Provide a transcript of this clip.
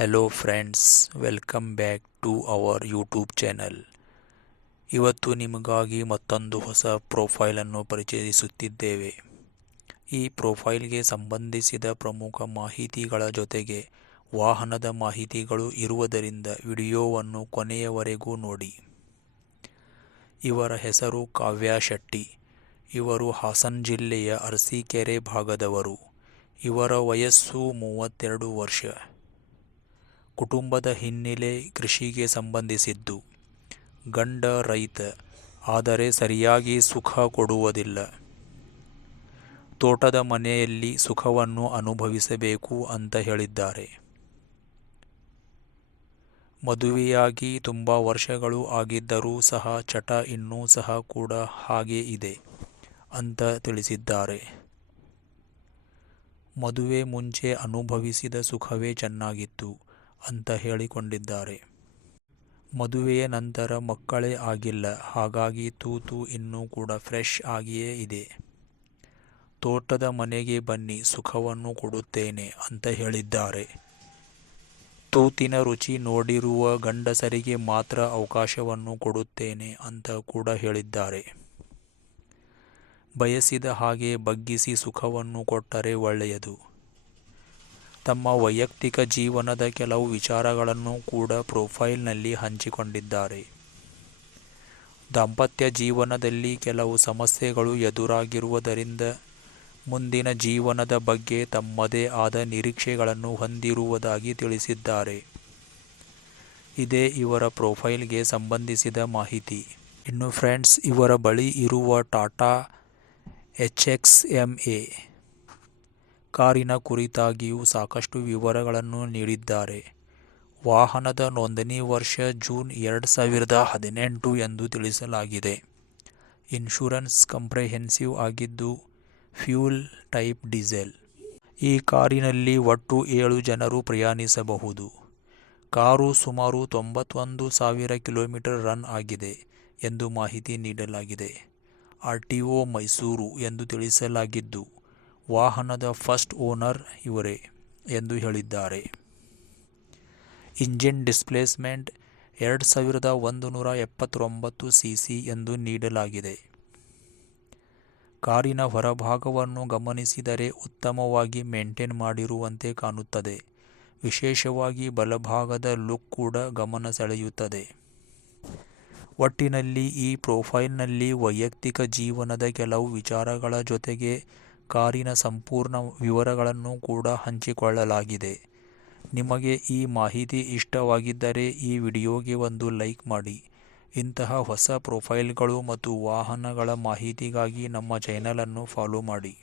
Hello friends, welcome back to our YouTube channel. ಇವತ್ತು ನಿಮಗಾಗಿ ಮತ್ತೊಂದು ಹೊಸ ಪ್ರೊಫೈಲನ್ನು ಪರಿಚಯಿಸುತ್ತಿದ್ದೇವೆ. ಈ ಪ್ರೊಫೈಲ್ಗೆ ಸಂಬಂಧಿಸಿದ ಪ್ರಮುಖ ಮಾಹಿತಿಗಳ ಜೊತೆಗೆ ವಾಹನದ ಮಾಹಿತಿಗಳು ಇರುವುದರಿಂದ ವಿಡಿಯೋವನ್ನು ಕೊನೆಯವರೆಗೂ ನೋಡಿ. ಇವರ ಹೆಸರು ಕಾವ್ಯ ಶೆಟ್ಟಿ. ಇವರು ಹಾಸನ ಜಿಲ್ಲೆಯ ಅರಸೀಕೆರೆ ಭಾಗದವರು. ಇವರ ವಯಸ್ಸು 32 ವರ್ಷ. ಕುಟುಂಬದ ಹಿನ್ನೆಲೆ ಕೃಷಿಗೆ ಸಂಬಂಧಿಸಿದ್ದು. ಗಂಡ ರೈತ, ಆದರೆ ಸರಿಯಾಗಿ ಸುಖ ಕೊಡುವುದಿಲ್ಲ. ತೋಟದ ಮನೆಯಲ್ಲಿ ಸುಖವನ್ನು ಅನುಭವಿಸಬೇಕು ಅಂತ ಹೇಳಿದ್ದಾರೆ. ಮದುವೆಯಾಗಿ ತುಂಬ ವರ್ಷಗಳು ಆಗಿದ್ದರೂ ಸಹ ಚಟ ಇನ್ನೂ ಸಹ ಕೂಡ ಹಾಗೆ ಇದೆ ಅಂತ ತಿಳಿಸಿದ್ದಾರೆ. ಮದುವೆ ಮುಂಚೆ ಅನುಭವಿಸಿದ ಸುಖವೇ ಚೆನ್ನಾಗಿತ್ತು ಅಂತ ಹೇಳಿಕೊಂಡಿದ್ದಾರೆ. ಮದುವೆಯ ನಂತರ ಮಕ್ಕಳೇ ಆಗಿಲ್ಲ, ಹಾಗಾಗಿ ತೂತು ಇನ್ನೂ ಕೂಡ ಫ್ರೆಶ್ ಆಗಿಯೇ ಇದೆ. ತೋಟದ ಮನೆಗೆ ಬನ್ನಿ, ಸುಖವನ್ನು ಕೊಡುತ್ತೇನೆ ಅಂತ ಹೇಳಿದ್ದಾರೆ. ತೂತಿನ ರುಚಿ ನೋಡಿರುವ ಗಂಡಸರಿಗೆ ಮಾತ್ರ ಅವಕಾಶವನ್ನು ಕೊಡುತ್ತೇನೆ ಅಂತ ಕೂಡ ಹೇಳಿದ್ದಾರೆ. ಬಯಸಿದ ಹಾಗೆ ಬಗ್ಗಿಸಿ ಸುಖವನ್ನು ಕೊಟ್ಟರೆ ಒಳ್ಳೆಯದು. ತಮ್ಮ ವೈಯಕ್ತಿಕ ಜೀವನದ ಕೆಲವು ವಿಚಾರಗಳನ್ನು ಕೂಡ ಪ್ರೊಫೈಲ್ನಲ್ಲಿ ಹಂಚಿಕೊಂಡಿದ್ದಾರೆ. ದಾಂಪತ್ಯ ಜೀವನದಲ್ಲಿ ಕೆಲವು ಸಮಸ್ಯೆಗಳು ಎದುರಾಗಿರುವುದರಿಂದ ಮುಂದಿನ ಜೀವನದ ಬಗ್ಗೆ ತಮ್ಮದೇ ಆದ ನಿರೀಕ್ಷೆಗಳನ್ನು ಹೊಂದಿರುವುದಾಗಿ ತಿಳಿಸಿದ್ದಾರೆ. ಇದೇ ಇವರ ಪ್ರೊಫೈಲ್ಗೆ ಸಂಬಂಧಿಸಿದ ಮಾಹಿತಿ. ಇನ್ನು ಫ್ರೆಂಡ್ಸ್, ಇವರ ಬಳಿ ಇರುವ ಟಾಟಾ HX-MA ಕಾರಿನ ಕುರಿತಾಗಿಯೂ ಸಾಕಷ್ಟು ವಿವರಗಳನ್ನು ನೀಡಿದ್ದಾರೆ. ವಾಹನದ ನೋಂದಣಿ ವರ್ಷ ಜೂನ್ 2018 ಎಂದು ತಿಳಿಸಲಾಗಿದೆ. ಇನ್ಶೂರೆನ್ಸ್ ಕಾಂಪ್ರಿಹೆನ್ಸಿವ್ ಆಗಿದ್ದು ಫ್ಯೂಲ್ ಟೈಪ್ ಡೀಸೆಲ್. ಈ ಕಾರಿನಲ್ಲಿ ಒಟ್ಟು 7 ಜನರು ಪ್ರಯಾಣಿಸಬಹುದು. ಕಾರು ಸುಮಾರು 91,000 ಕಿಲೋಮೀಟರ್ ರನ್ ಆಗಿದೆ ಎಂದು ಮಾಹಿತಿ ನೀಡಲಾಗಿದೆ. RTO ಮೈಸೂರು ಎಂದು ತಿಳಿಸಲಾಗಿದ್ದು ವಾಹನದ ಫಸ್ಟ್ ಓನರ್ ಇವರೇ ಎಂದು ಹೇಳಿದ್ದಾರೆ. ಇಂಜಿನ್ ಡಿಸ್ಪ್ಲೇಸ್ಮೆಂಟ್ 2179 cc ಎಂದು ನೀಡಲಾಗಿದೆ. ಕಾರಿನ ಹೊರಭಾಗವನ್ನು ಗಮನಿಸಿದರೆ ಉತ್ತಮವಾಗಿ ಮೇಂಟೈನ್ ಮಾಡಿರುವಂತೆ ಕಾಣುತ್ತದೆ. ವಿಶೇಷವಾಗಿ ಬಲಭಾಗದ ಲುಕ್ ಕೂಡ ಗಮನ ಸೆಳೆಯುತ್ತದೆ. ಒಟ್ಟಿನಲ್ಲಿ ಈ ಪ್ರೊಫೈಲ್ನಲ್ಲಿ ವೈಯಕ್ತಿಕ ಜೀವನದ ಕೆಲವು ವಿಚಾರಗಳ ಜೊತೆಗೆ ಕಾರಿನ ಸಂಪೂರ್ಣ ವಿವರಗಳನ್ನು ಕೂಡ ಹಂಚಿಕೊಳ್ಳಲಾಗಿದೆ. ನಿಮಗೆ ಈ ಮಾಹಿತಿ ಇಷ್ಟವಾಗಿದ್ದರೆ ಈ ವಿಡಿಯೋಗೆ ಒಂದು ಲೈಕ್ ಮಾಡಿ. ಇಂತಹ ಹೊಸ ಪ್ರೊಫೈಲ್ಗಳು ಮತ್ತು ವಾಹನಗಳ ಮಾಹಿತಿಗಾಗಿ ನಮ್ಮ ಚಾನಲನ್ನು ಫಾಲೋ ಮಾಡಿ.